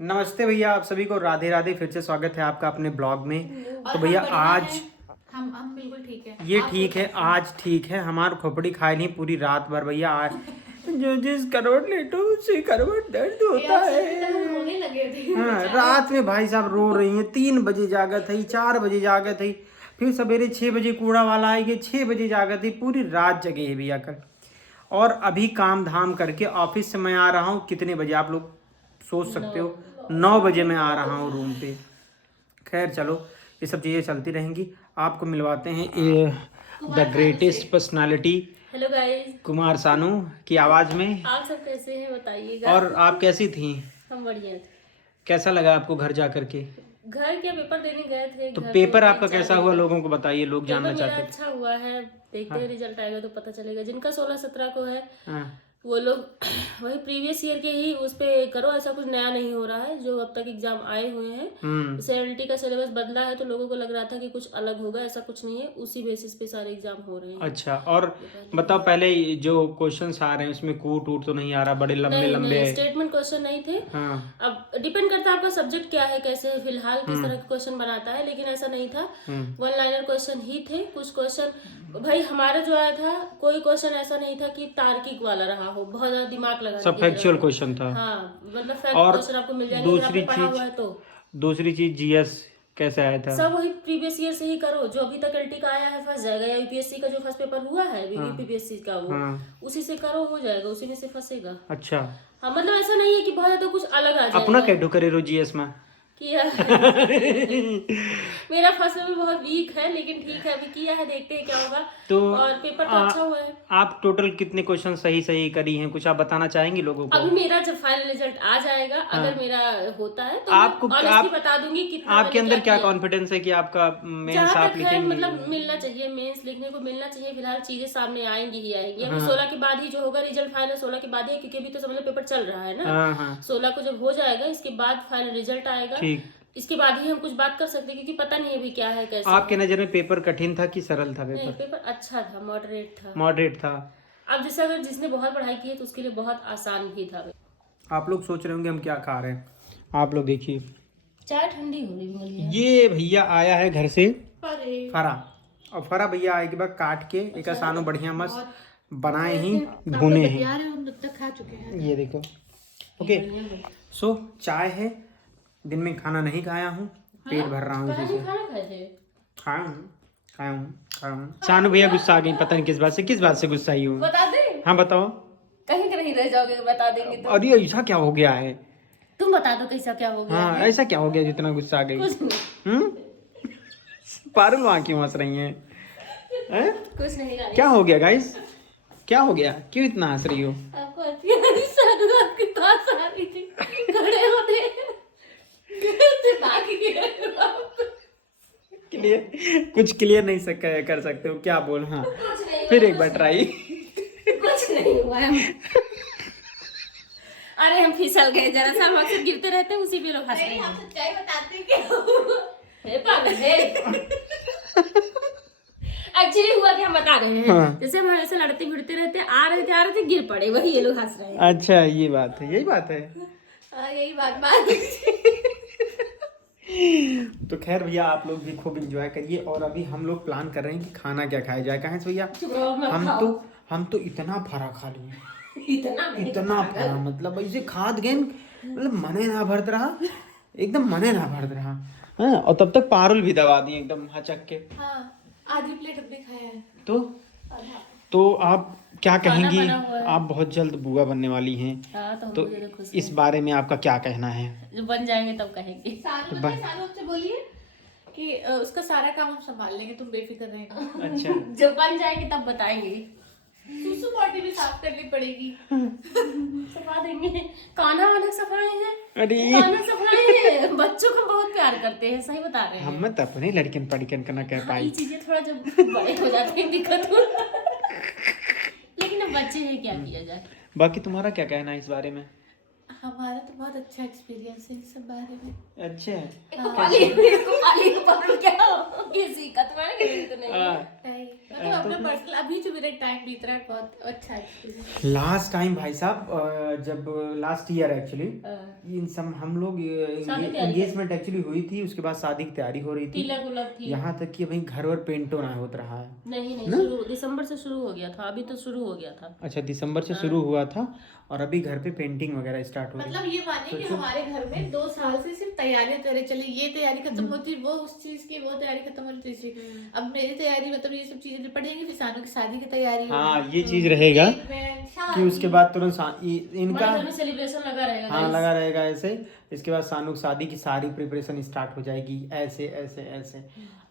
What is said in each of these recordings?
नमस्ते भैया, आप सभी को राधे राधे। फिर से स्वागत है आपका अपने ब्लॉग में। तो भैया आज हम बिल्कुल ठीक है। ये ठीक है, आज ठीक है। हमार खोपड़ी खाई नहीं पूरी रात भर भैया। आज जो जिस करवट लेटो उसी करवट दर्द होता है। रोने लगे थे। हाँ, रात में भाई साहब रो रही हैं। 3 बजे जागत थी, 4 बजे जागत थी, फिर सवेरे 6 बजे कूड़ा वाला आएगी, 6 बजे जागत थी। पूरी रात जगे है भैया कल। और अभी काम धाम करके ऑफिस से मैं आ रहा हूँ। कितने बजे आप लोग सोच सकते हो? 9 बजे मैं आ रहा हूँ रूम पे। खैर चलो, ये सब चीज़ें चलती रहेंगी। आपको मिलवाते हैं the greatest personality hello guys, Kumar Sanu की आवाज़ में। आप सब कैसे हैं बताइएगा। और आप कैसी थी? हम बढ़िया थे। कैसा लगा आपको घर जा करके? घर के पेपर देने गए थे। तो घर पेपर तो आपका कैसा हुआ, लोगों को बताइए, लोग जानना पेपर मेरा चाहते हैं। अच्छा हुआ है। देखते हैं रिजल्ट आएगा तो पता चलेगा। जिनका 16-17 को है हाँ। वो लोग वही प्रीवियस ईयर के ही उस पे करो। ऐसा कुछ नया नहीं हो रहा है। जो अब तक एग्जाम आए हुए हैं, सीएलटी का सिलेबस बदला है तो लोगों को लग रहा था कि कुछ अलग होगा। ऐसा कुछ नहीं है, उसी बेसिस पे सारे एग्जाम हो रहे हैं। अच्छा, और बताओ पहले जो क्वेश्चंस आ रहे हैं उसमें कूट ऊट तो नहीं आ रहा? बड़े लंबे लंबे स्टेटमेंट क्वेश्चन नहीं थे। हाँ। अब डिपेंड करता है आपका सब्जेक्ट क्या है, कैसे है फिलहाल, किस तरह के क्वेश्चन बनाता है। लेकिन ऐसा नहीं था, वन लाइनर क्वेश्चन ही थे। कुछ क्वेश्चन भाई हमारा जो आया था, कोई क्वेश्चन ऐसा नहीं था कि तार्किक वाला रहा हो, बहुत ज्यादा दिमाग लगा सब फैक्चुअल क्वेश्चन था। हाँ, मतलब फैक्ट और क्वेश्चन आपको मिल जाएंगे अगर आपने पढ़ा हुआ है तो। दूसरी चीज जीएस कैसे आया था? सब वही प्रीवियस ईयर से ही करो। जो अभी तक एलटी का आया है फंस जाएगा, या यूपीएससी का जो फर्स्ट पेपर हुआ है यूपीपीएससी का, वो उसी से करो, हो जाएगा, उसी में से फंसेगा। अच्छा, हाँ, मतलब ऐसा नहीं है कि बहुत ज्यादा कुछ अलग आ जाएगा। अपना कैडो करे रो जीएस में किया मेरा फर्स्ट में बहुत वीक है, लेकिन ठीक है, अभी किया है, देखते हैं क्या होगा। तो और पेपर तो अच्छा हुआ है। आप टोटल कितने क्वेश्चन सही सही करी हैं, कुछ आप बताना चाहेंगी लोगों को? अभी मेरा जब फाइनल रिजल्ट आ जाएगा, अगर मेरा होता है तो आपको मैं ऑनेस्टली बता दूंगी कितना आपके अंदर क्या कॉन्फिडेंस है कि आपका मेंस आप लिखेंगे? मतलब मिलना चाहिए, मेंस लिखने को मिलना चाहिए। फिलहाल चीजें सामने आएंगी ही आएंगी। अभी 16 के बाद ही जो होगा रिजल्ट, फाइनल 16 के बाद ही, क्योंकि अभी तो समझ लो पेपर चल रहा है ना। 16 को जब हो जाएगा, इसके बाद फाइनल रिजल्ट आएगा। इसके बाद ही हम कुछ बात कर सकते हैं, क्योंकि पता नहीं है अभी क्या है कैसे। आपके नजर में पेपर कठिन था कि सरल था? नहीं, पेपर अच्छा था, मॉडरेट था। अब जैसे अगर जिसने बहुत पढ़ाई की है तो उसके लिए बहुत आसान भी था। आप लोग सोच रहे होंगे हम क्या खा रहे हैं। आप लोग देखिए, चाय ठंडी हो रही। ये भैया आया है घर से फरा। और फरा भैया आए के बाद काट के एक आसानो बढ़िया मस्त बनाए ही भुने हैं। हम तक खा चुके हैं। ये देखो। ओके, सो चाय है। दिन में खाना नहीं खाया हूँ, पेट भर रहा हूँ इसी से। खाया हूँ। सानू भैया गुस्सा आ गई, पता नहीं किस बात से गुस्सा आई हूँ। बता दे। हाँ बताओ। कहीं नहीं रह जाओगे, बता देंगे तो। अरे ऐसा क्या हो गया है? तुम बता दो कैसा क्या हो गया। हाँ, ऐसा क्या हो गया जितना गुस्सा आ गई? पारुल वहाँ क्यों हंस रही हैं? कुछ नहीं। क्या हो गया गाइस? क्या हो गया, क्यों इतना हंस रही हो? आपको आपके पास आ रही थी, खड़े होते कुछ क्लियर नहीं कर सकते हो क्या बोल? हाँ, फिर एक बार ट्राई। कुछ नहीं हुआ है। अरे हम फिसल गए जरा सा, हम अक्सर गिरते रहते हैं, उसी पे लोग हंस रहे हैं। हम सच्चाई बताते क्या है पागल है। एक्चुअली हुआ कि हम बता रहे हैं। हाँ। जैसे हम ऐसे लड़ते भिड़ते रहते, आ रहे थे गिर पड़े, वही ये लोग हंस रहे हैं। अच्छा, ये बात है, यही बात है। यही बात तो खैर भैया, आप लोग भी खूब एंजॉय करिए। और अभी हम लोग प्लान कर रहे हैं कि खाना क्या खाया जाए। कहाँ से भैया? हम तो इतना फरा खा लिए, इतना फरा, मतलब ऐसे खाद गए, मतलब मने ना भरत रहा, एकदम मने ना भरत रहा। हाँ, और तब तक पारुल भी दबा दी एकदम हचक के। हाँ, आधी प्लेट अपने खाया है। तो आप क्या कहेंगी? आप बहुत जल्द बुआ बनने वाली हैं। हाँ, तो इस बारे में आपका क्या कहना है? जब बन जाएंगे तब कहेंगे। सानू से बोलिए कि उसका सारा काम हम संभाल लेंगे, तुम बेफिक्र रहेगा। अच्छा, जब बन जाएंगे तब बताएंगे। सुसु पॉटी भी साफ करनी पड़ेगी। सफा देंगे। काना वाना सफाए हैं। अरे काना सफाए हैं। बच्चों को बहुत प्यार करते हैं, सही बता रहे हैं। हम तो अपने लड़किन पढ़िकन करना कह पाई। ये चीजें थोड़ा जब बड़े हो जाते हैं दिक्कत हो। लेकिन अब बच्चे हैं, क्या किया जाए। बाकी तुम्हारा क्या कहना है इस बारे में? हमारा तो बहुत अच्छा एक्सपीरियंस है इस सब बारे में। अच्छा है। क्या हो? ये सीखा तुम्हारे नहीं। मतलब अपना पर्सनल अभी जो मेरा टाइम बीत रहा है बहुत अच्छा एक्सपीरियंस। लास्ट टाइम भाई साहब जब लास्ट ईयर एक्चुअली इन सब हम लोग एंगेजमेंट एक्चुअली हुई थी, उसके बाद शादी की तैयारी हो रही थी, तिलक उलक थी। यहाँ तक कि भाई घर और पेंट होना होत रहा है। नहीं शुरू दिसंबर से शुरू हो गया था, अभी तो शुरू हो गया था। अच्छा, दिसंबर से शुरू हुआ था और अभी घर पे पेंटिंग वगैरह स्टार्ट हो रही है। मतलब ये मानिए कि हमारे घर में 2 साल से सिर्फ तैयारियां चले चले, ये तैयारी खत्म होती, वो उस चीज की, वो तैयारी खत्म होती थी। अब मेरी तैयारी मतलब ये सब चीजें निपट जाएंगी, फिर सानू की शादी की तैयारी। हाँ, ये चीज रहेगा कि उसके बाद तुरंत इनका सेलिब्रेशन लगा रहेगा। हाँ लगा रहेगा ऐसे। इसके बाद सानू की शादी की सारी प्रिपरेशन स्टार्ट हो जाएगी ऐसे ऐसे ऐसे।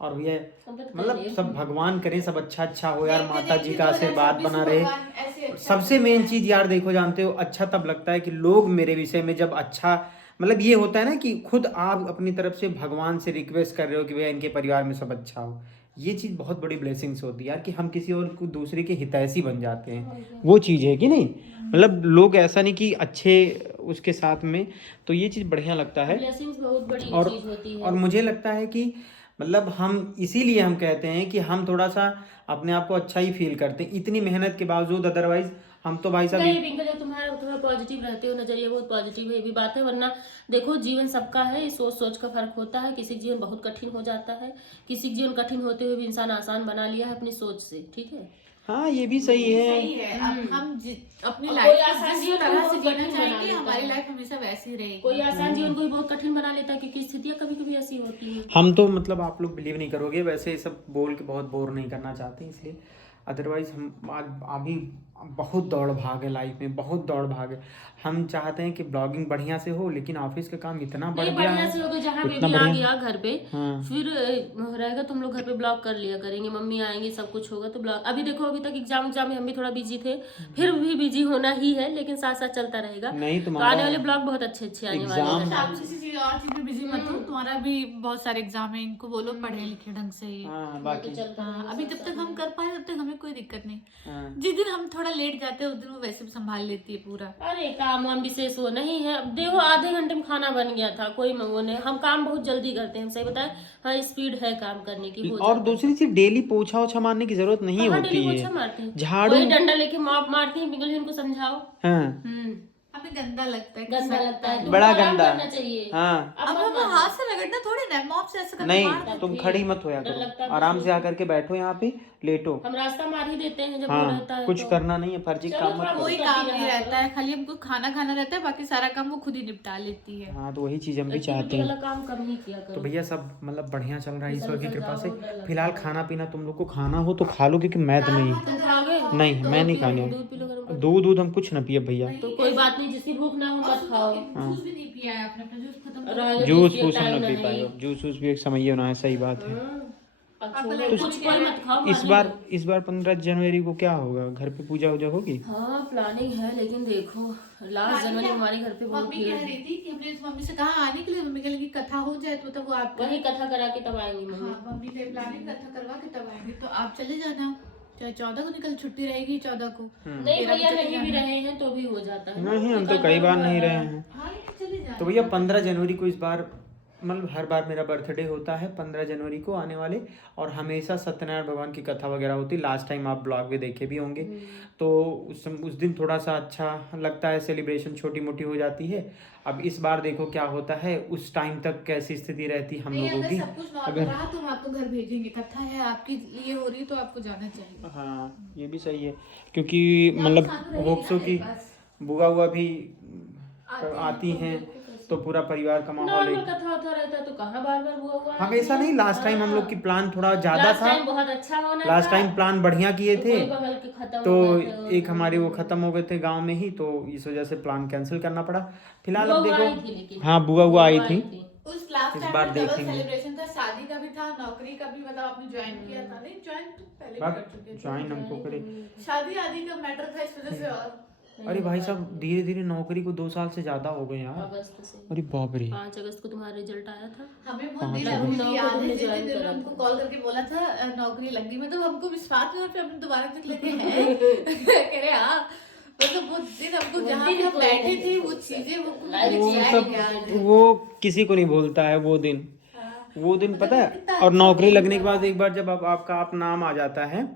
और भैया मतलब सब भगवान करे सब अच्छा हो यार, माता जी का आशीर्वाद बना रहे। सबसे मेन चीज यार देखो, जानते हो अच्छा तब लगता है कि लोग मेरे विषय में जब अच्छा, मतलब ये होता है ना कि खुद आप अपनी तरफ से भगवान से रिक्वेस्ट कर रहे हो कि भैया इनके परिवार में सब अच्छा हो। ये चीज़ बहुत बड़ी ब्लेसिंग्स होती है यार, कि हम किसी और को दूसरे के हितैषी बन जाते हैं। वो चीज़ है कि नहीं, मतलब लोग ऐसा नहीं कि अच्छे उसके साथ में, तो ये चीज़ बढ़िया लगता है। ब्लेसिंग्स बहुत बड़ी और चीज होती है। और मुझे लगता है कि मतलब हम इसीलिए हम कहते हैं कि हम थोड़ा सा अपने आप को अच्छा ही फील करते हैं इतनी मेहनत के बावजूद। अदरवाइज हम तो भाई साहब नहीं पिंकल, जब तुम्हारा पॉजिटिव रहते हो, नजरिया बहुत पॉजिटिव है, ये भी बात है। वरना देखो जीवन सबका है, सोच का फर्क होता है। किसी का जीवन बहुत कठिन हो जाता है, किसी का जीवन कठिन होते हुए भी इंसान आसान बना लिया है अपनी सोच से, ठीक है। हाँ ये भी सही है। अब हम अपनी लाइफ जिस तरह से जीना चाहेंगे, हमारी लाइफ हमेशा वैसी ही रहेगी। कोई आसान जीवन को भी बहुत कठिन बना लेता है, क्योंकि स्थितियां कभी कभी ऐसी होती है। हम तो मतलब आप लोग बिलीव नहीं करोगे, वैसे ये सब बोल के बहुत बोर नहीं करना चाहते इसलिए। अदरवाइज हम अभी बहुत दौड़ भाग है लाइफ में, बहुत दौड़ भाग है। हम चाहते हैं कि ब्लॉगिंग बढ़िया से हो, लेकिन ऑफिस का काम इतना बढ़ गया है, से होगा जहाँ इतना बेबी आ बढ़िया। गया घर पे, हाँ। फिर रहेगा तुम लोग घर पे ब्लॉग कर लिया करेंगे, मम्मी आएंगी सब कुछ होगा तो ब्लॉग। अभी देखो अभी तक एग्जाम में हम भी थोड़ा बिजी थे, फिर भी बिजी होना ही है, लेकिन साथ साथ चलता रहेगा। नहीं तो आने वाले ब्लॉग बहुत अच्छे आने वाले हैं। आप किसी चीज और चीज में बिजी मत हो, तुम्हारा भी बहुत सारे एग्जाम है, इनको बोलो पढ़े लिखे ढंग से। हाँ, बाकी अभी जब तक हम कर पाए तब तक हमें कोई दिक्कत नहीं। हाँ। जिस दिन हम थोड़ा लेट जाते हैं उस दिन वो वैसे भी संभाल लेती है पूरा। अरे काम वाम विशेष वो नहीं है। अब देखो आधे घंटे में खाना बन गया था, कोई मंगो नहीं। हम काम बहुत जल्दी करते हैं, हम सही बताएं। हाँ स्पीड है काम करने की। और दूसरी चीज डेली पोछा ओछा मारने की जरूरत नहीं होती है। मारते हैं झाड़ू वही डंडा लेके मॉप मारती है। बिल्कुल इनको समझाओ। हाँ। हमें गंदा लगता है, गंदा लगता है, बड़ा तुमको आराम गंदा करना चाहिए। हाँ। अब हम हाथ से रगड़ना थोड़ी ना, मॉप से ऐसे करके नहीं मार देते तुम हैं। खड़ी मत होया करो, आराम से आकर के बैठो यहाँ पे, लेटो। हम रास्ता मार ही देते हैं जब वो हाँ, रहता है कुछ तो। करना नहीं है, फर्जी चलो काम मत थोड़ा करो। कोई काम नहीं रहता है, खाली हमको खाना खाना रहता है, बाकी सारा काम वो खुद ही निपटा लेती है। हाँ तो वही चीज हम भी चाहते हैं। काम कम ही किया तो करो। भैया सब मतलब बढ़िया चल रहा है ईश्वर की कृपा से। फिलहाल खाना पीना तुम लोग को खाना हो तो खा लो, क्योंकि मैं तो नहीं। तुम खाओगे? नहीं मैं नहीं खाने। दूध पी लो गरम। दूध हम कुछ न पिए भैया। तो कोई बात नहीं, जिसकी भूख ना हो मत खाओ। जूस भी नहीं पिया है आपने, अपना जूस खत्म कर राजा जूस पिया, फूस हम टाइम न पी नहीं। पाए, जूस वूस भी एक समय होना है, सही बात है। कुछ कोई मत खाओ। इस बार 15 जनवरी को क्या होगा, घर पे पूजा वूजा होगी? हाँ प्लानिंग है, लेकिन देखो लास्ट जनवरी हमारे घर पे बहुत मम्मी कह रही थी कि हमने मम्मी से कहा आने के लिए, मम्मी कह लगी कथा हो जाए तो तब वो आप वही कथा करा के तब आएंगी मम्मी। हाँ मम्मी ने प्लानिंग कथा करवा के तब आएंगे, तो आप चले जाना। चाहे 14 को निकल छुट्टी रहेगी, 14 को नहीं भैया नहीं भी रहे हैं तो भी हो जाता है। नहीं हम तो कई बार नहीं रहे हैं। हाँ चले जाना। तो भैया 15 जनवरी को इस बार, मतलब हर बार मेरा बर्थडे होता है 15 जनवरी को आने वाले, और हमेशा सत्यनारायण भगवान की कथा वगैरह होती। लास्ट टाइम आप ब्लॉग में देखे भी होंगे। तो उस दिन थोड़ा सा अच्छा लगता है, सेलिब्रेशन छोटी मोटी हो जाती है। अब इस बार देखो क्या होता है, उस टाइम तक कैसी स्थिति रहती हम लोगों की। सब कुछ नॉर्मल रहा तो हम आपको घर भेजेंगे, कथा है आपके लिए हो रही तो आपको जाना चाहिए। हाँ ये भी सही है, क्योंकि मतलब होप्सो की बुआ हुआ भी आती हैं, तो पूरा परिवार का माहौल नॉर्मल कथा होता रहता है तो कहाँ बार बार हुआ हमेशा नहीं। लास्ट टाइम हम लोग की प्लान थोड़ा ज्यादा था, बहुत अच्छा होना था। लास्ट टाइम प्लान बढ़िया किए थे, बगल के खत्म तो हो गए थे। एक हमारे वो खत्म हो गए थे गांव में ही, तो इस वजह से प्लान कैंसिल करना पड़ा। फिलहाल अब देखो। हाँ बुआ हुआ आई थी। उस लास्ट इस टाइम बार में डबल देखेंगे। सेलिब्रेशन था, शादी का भी था, नौकरी का भी, मतलब आपने ज्वाइन किया था। नहीं ज्वाइन तो पहले भी कर चुके थे, ज्वाइन हमको करे। शादी आदि का मैटर था इस वजह से। और अरे भाई साहब धीरे धीरे नौकरी को 2 साल से ज्यादा हो गए यार। अगस्त से। अरे बाप रे। 5 अगस्त को तुम्हारा रिजल्ट आया था। हमें बहुत दिल याद है, जिस दिन हमको कॉल करके बोला था नौकरी लग गई, मतलब हमको विश्वास नहीं हुआ, फिर हमने दोबारा तक लगे हैं कह रहे हाँ, मतलब वो दिन हमको जहाँ भी हम बैठे थे वो चीजें वो किसी को नहीं भूलता है वो दिन। वो दिन पता है। और नौकरी लगने के बाद एक बार जब आपका आप नाम आ जाता है,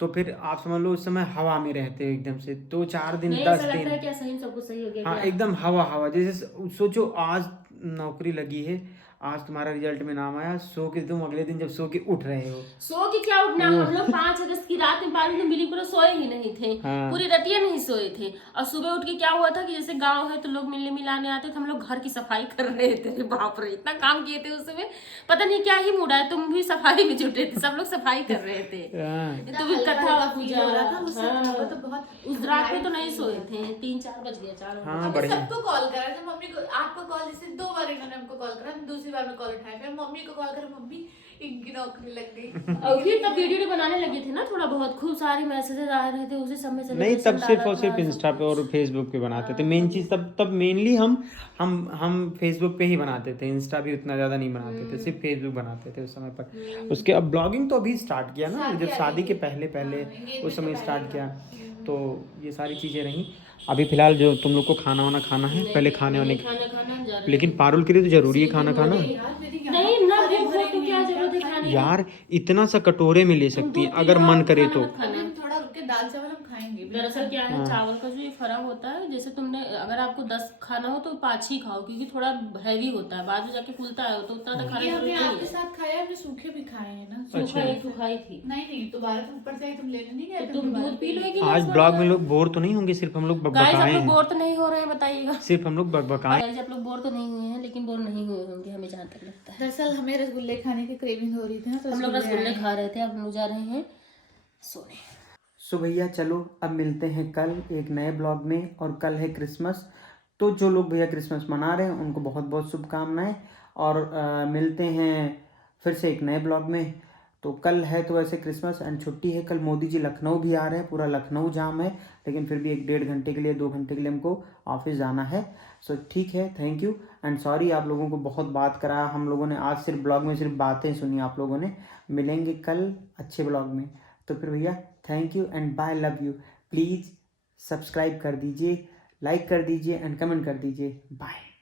तो फिर आप समझ लो उस समय हवा में रहते हो एकदम से, 2-4 दिन नहीं 10 ऐसा लगता दिन है क्या सही में सब कुछ सही हो गया हाँ क्या? एकदम हवा जैसे सोचो आज नौकरी लगी है, आज तुम्हारा रिजल्ट में नाम आया, सो के तुम अगले दिन जब सो के उठ रहे हो। सो के क्या उठना, हम लोग 5 अगस्त की रात में 5 दिन मिली पूरा सोए ही नहीं थे। हाँ। पूरी रतिया नहीं सोए थे। और सुबह उठ के क्या हुआ था कि जैसे गांव है तो लोग मिलने मिलाने आते थे, हम लोग घर की सफाई कर रहे थे। बाप रे इतना काम किए थे उस समय, पता नहीं क्या ही मूड आया, तुम भी सफाई में जुटे थे, सब लोग सफाई कर रहे थे। तो भी कथा पूजा उस रात में तो नहीं सोए थे, 3-4 बज गया 4 हाँ बढ़िया। सबको कॉल करा, जब मम्मी को आपको कॉल जैसे 2 बार इन्होंने हमको कॉल करा, दूसरी बार में कॉल उठाया, फिर मम्मी को कॉल करा, मम्मी इनकी नौकरी लग गई। और फिर तब वीडियो बनाने लगे थे ना, थोड़ा बहुत खूब सारे मैसेजेस आ रहे थे उसी समय से। नहीं तब सिर्फ और सिर्फ इंस्टा पे और फेसबुक पे बनाते थे मेन चीज, तब मेनली हम फेसबुक पे ही बनाते थे, इंस्टा भी उतना ज्यादा नहीं बनाते थे, सिर्फ फेसबुक बनाते थे उस समय पर। उसके अब ब्लॉगिंग तो अभी स्टार्ट किया ना, जब शादी के पहले उस समय स्टार्ट किया, तो ये सारी चीजें रही। अभी फिलहाल जो तुम लोग को खाना वाना खाना है, पहले खाने वाने लेकिन पारुल के लिए तो जरूरी है खाना खाना। नहीं ना भूख तो क्या जरूरत है खाने की? यार इतना सा कटोरे में ले सकती है अगर मन करे तो। हम थोड़ा रुक के दाल चावल हम खाएंगे। दरअसल क्या है, चावल का जो ये फर्क होता है, जैसे तुमने अगर आपको 10 खाना हो तो 5 ही खाओ, क्योंकि थोड़ा हैवी होता है, बाद में जाके फूलता है तो उतना तो खाने की जरूरत नहीं आपके है। साथ खाया, हमने सूखे भी खाए हैं ना। सूखा एक तो खाई थी। नहीं दोबारा तुम ऊपर से तुम लेने नहीं गए, तुम दूध पी लो एक गिलास। आज ब्लॉग में लोग बोर तो नहीं होंगे, सिर्फ हम लोग गाइस आप बकबकाए लोग हैं, बोर तो नहीं हो रहे हैं बताइएगा। सिर्फ हम लोग बकबकाए। गाइस आप लोग बोर तो नहीं हुए हैं, लेकिन बोर नहीं हुए होंगे हमें जहाँ तक लगता है। दरअसल हमें रसगुल्ले खाने की क्रेविंग हो रही थी ना, तो हम लोग रसगुल्ले खा रहे थे, अब हम लोग जा रहे हैं सोने। सो भैया चलो अब मिलते हैं कल एक नए ब्लॉग में, और कल है क्रिसमस, तो जो लोग भैया क्रिसमस मना रहे हैं उनको बहुत बहुत शुभकामनाएं, और मिलते हैं फिर से एक नए ब्लॉग में। तो कल है तो वैसे क्रिसमस एंड छुट्टी है, कल मोदी जी लखनऊ भी आ रहे हैं, पूरा लखनऊ जाम है, लेकिन फिर भी 1-1.5 घंटे के लिए 2 घंटे के लिए हमको ऑफिस जाना है। सो ठीक है, थैंक यू एंड सॉरी आप लोगों को बहुत बात करा हम लोगों ने, आज सिर्फ ब्लॉग में सिर्फ बातें सुनी आप लोगों ने। मिलेंगे कल अच्छे ब्लॉग में, तो फिर भैया thank you and bye, love you. Please subscribe कर दीजिए, लाइक कर दीजिए एंड कमेंट कर दीजिए। बाय।